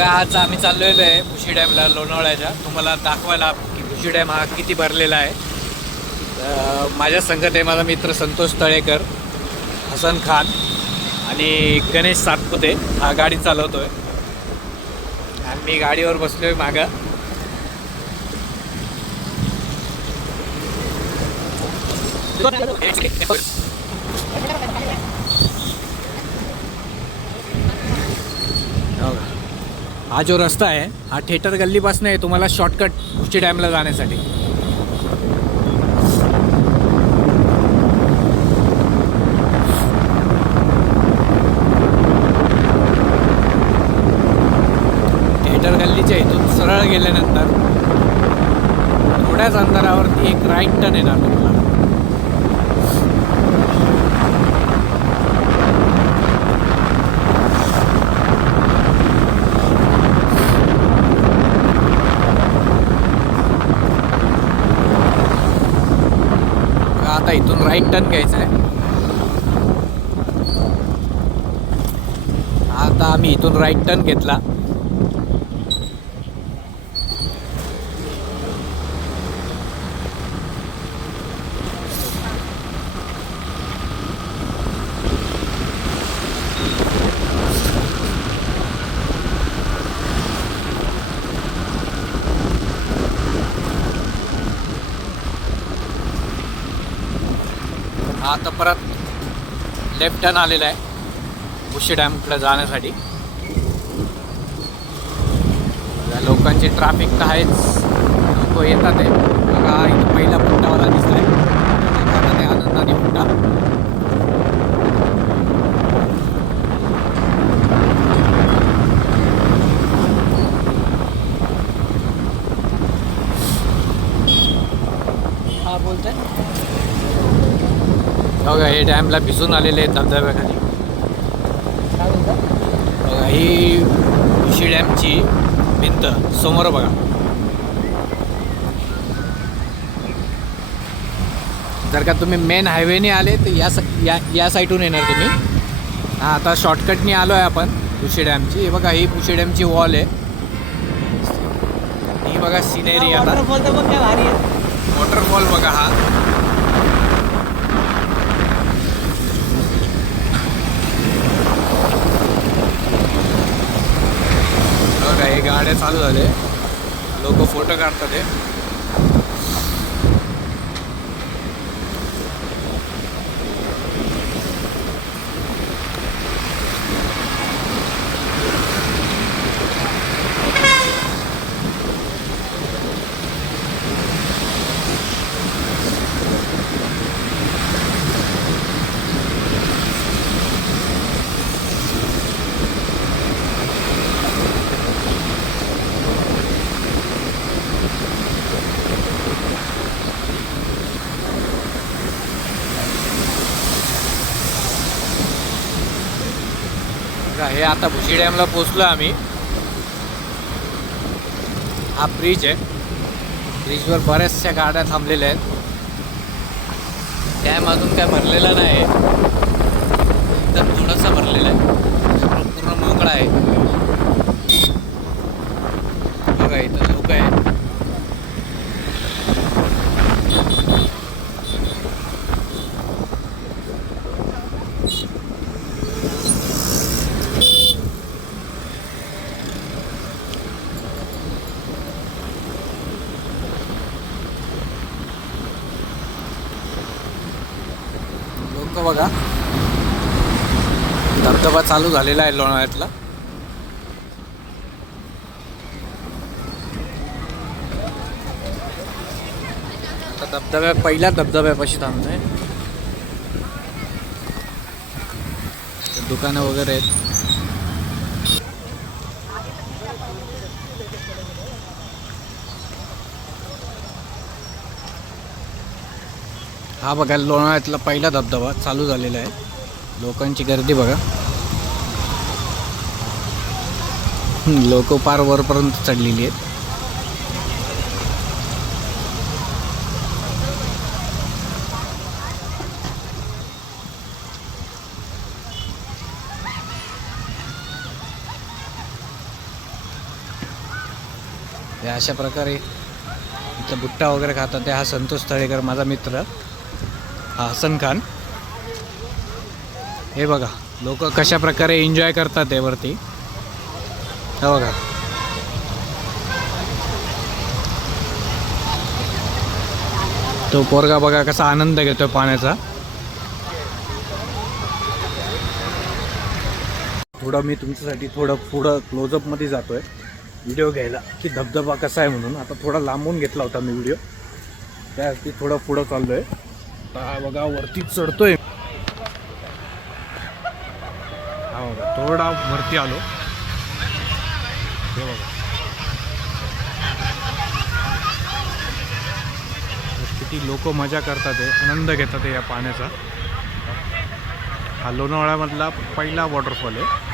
बघा आज आम्ही चाललेलो आहे भुशी डॅमला लोणावळ्याच्या, तुम्हाला दाखवायला की भुशी डॅम हा किती भरलेला आहे. माझ्या संगत आहे माझा मित्र संतोष तळेकर, हसन खान आणि गणेश सातपुते. हा गाडी चालवतोय आणि मी गाडीवर बसलोय मागं. हा जो रस्ता आहे हा थिएटर गल्लीपासून आहे, तुम्हाला शॉर्टकट भुशी डॅमला जाण्यासाठी. थिएटर गल्लीच्या इथून सरळ गेल्यानंतर थोड्याच अंतरावरती एक राईट टर्न येणार तुम्हाला. आता इथून राईट टर्न घ्यायचा आहे. आता आम्ही इथून राईट टर्न घेतला. आता परत लेफ्ट टर्न आलेला आहे भुशी डॅमकडे जाण्यासाठी. लोकांची ट्रॅफिक तर आहेच, लोक येतात आहे. बघा इथं पहिला फुटावाला दिसलाय, ते आनंदाने फुटा. हा बोलतोय बघा हे डॅमला भिजून आलेले आहेत धबधब्याखाली. बघा ही भुशी डॅमची भिंत समोर बघा. जर का तुम्ही मेन हायवेने आले तर या साईडून येणार तुम्ही. हा आता शॉर्टकटनी आलो आहे आपण भुशी डॅमची. हे बघा ही भुशी डॅमची वॉल आहे. ही बघा सिनेरी. आता वॉटरफॉल बघा हा. बघा हे गाड्या चालू झाले, लोक फोटो काढतात आहे. हे आता भुशी डॅमला पोचलो आम्ही. हा ब्रिज आहे, ब्रिजवर बऱ्याचशा गाड्या थांबलेल्या आहेत. डॅम अजून काय भरलेला नाही, एकदम थोडासा भरलेला आहे, पूर्ण मोकळा आहे. बघा इथं लोक आहे. बघा धबधबा चालू झालेला आहे लोणावळ्यातला. आता पहिल्या धबधब्यापाशी थांबतोय. दुकानं वगैरे आहेत. हा बघा लोणावळ्यातला पहिला धबधबा चालू झालेला आहे. लोकांची गर्दी बघा, लोक पार वरपर्यंत चढलेली आहेत. हे अशा प्रकारे इथं बुट्टा वगैरे खातात. ते हा संतोष तळेकर माझा मित्र, हा हसन खान. हे बघा लोक कशा प्रकारे एन्जॉय करतात आहे वरती. हे बघा तो पोरगा बघा कसा आनंद घेतोय पाण्याचा. थोडं मी तुमच्यासाठी थोडं पुढं क्लोजअपमध्ये जातोय व्हिडिओ घ्यायला की धबधबा कसा आहे म्हणून. आता थोडा लांबून घेतला होता मी व्हिडिओ, त्यासाठी थोडं पुढं चाललोय. आता बघा वरती चढतोय. हा बघा थोडा वरती आलो. हे बघा किती लोक मजा करतात आहे, आनंद घेतात आहे या पाण्याचा. हा लोणावळ्यामधला पहिला वॉटरफॉल आहे.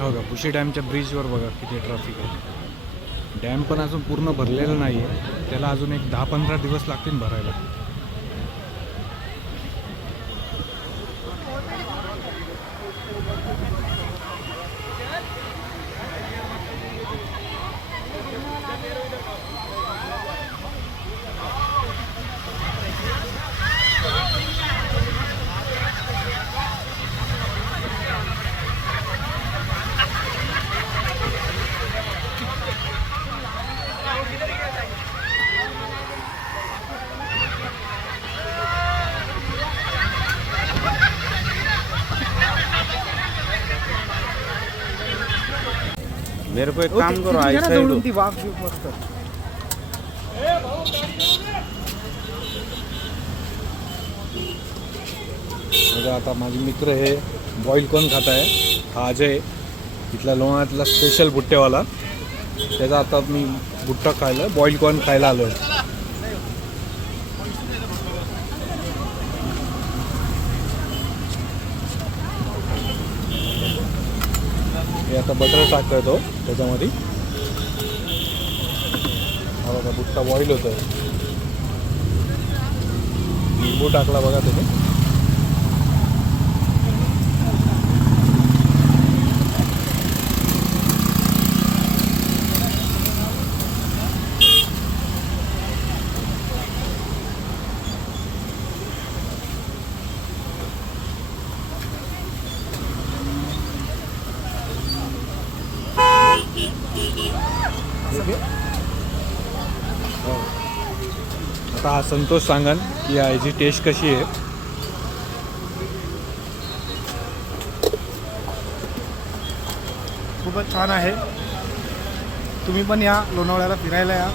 बघा बुशी डॅमच्या ब्रिजवर बघा किती ट्रॅफिक आहे. डॅम पण अजून पूर्ण भरलेला नाही आहे, त्याला अजून एक 10-15 दिवस लागतील भरायला. मेरे को एक काम करो, ऐसा ही दो. बघा आता माझे मित्र हे बॉईल कॉर्न खात आहे. हा अजय इथला लोणावळ्यातला स्पेशल बुट्टेवाला. त्याचा आता मी बुट्टा खायला, बॉईल कॉर्न खायला आलो आहे. हे आता बटर टाकतोय तो त्याच्यामध्ये. हा बघा बुट्टा बॉईल होतोय. लिंबू टाकला बघा तुम्ही. आता हा संतोष सांगन की याची टेस्ट कशी आहे. खूपच छान आहे. तुम्ही पण या लोणावळ्याला फिरायला या,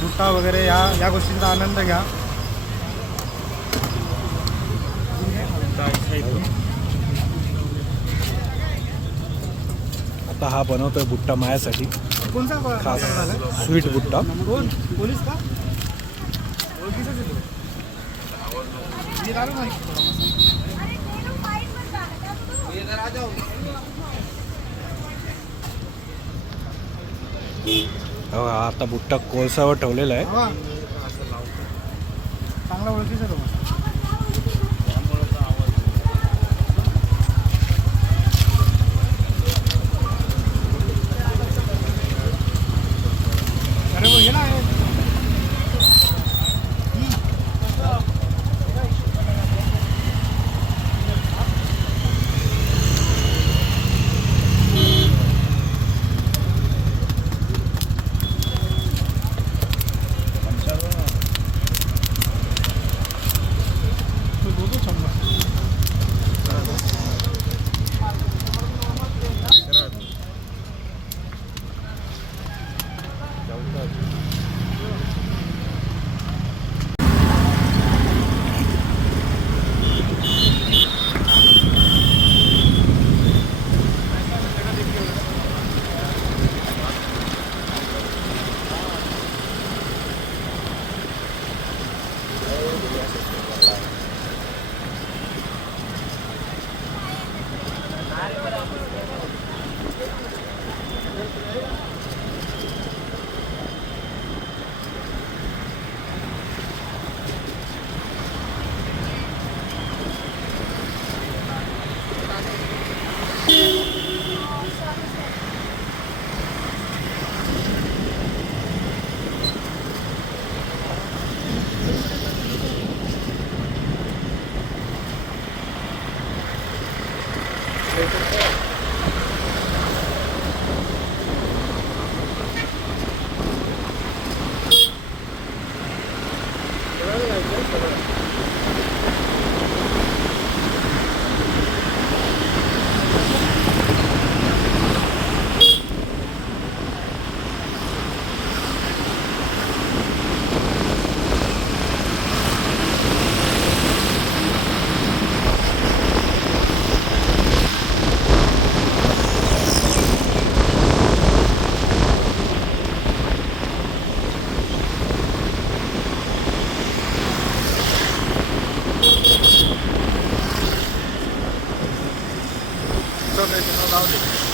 बुट्टा वगैरे या गोष्टींचा आनंद घ्या. आता हा बनवतोय बुट्टा माझ्यासाठी, कोणता खास स्वीट बुट्टा. कोण पोलीस का? ओळखीचंच आहे तो. मी आलो नाही. आता बुट्टा कोळसावर ठेवलेला आहे. चांगला ओळखीचा तो. अरे वो ये ना है. राहू दे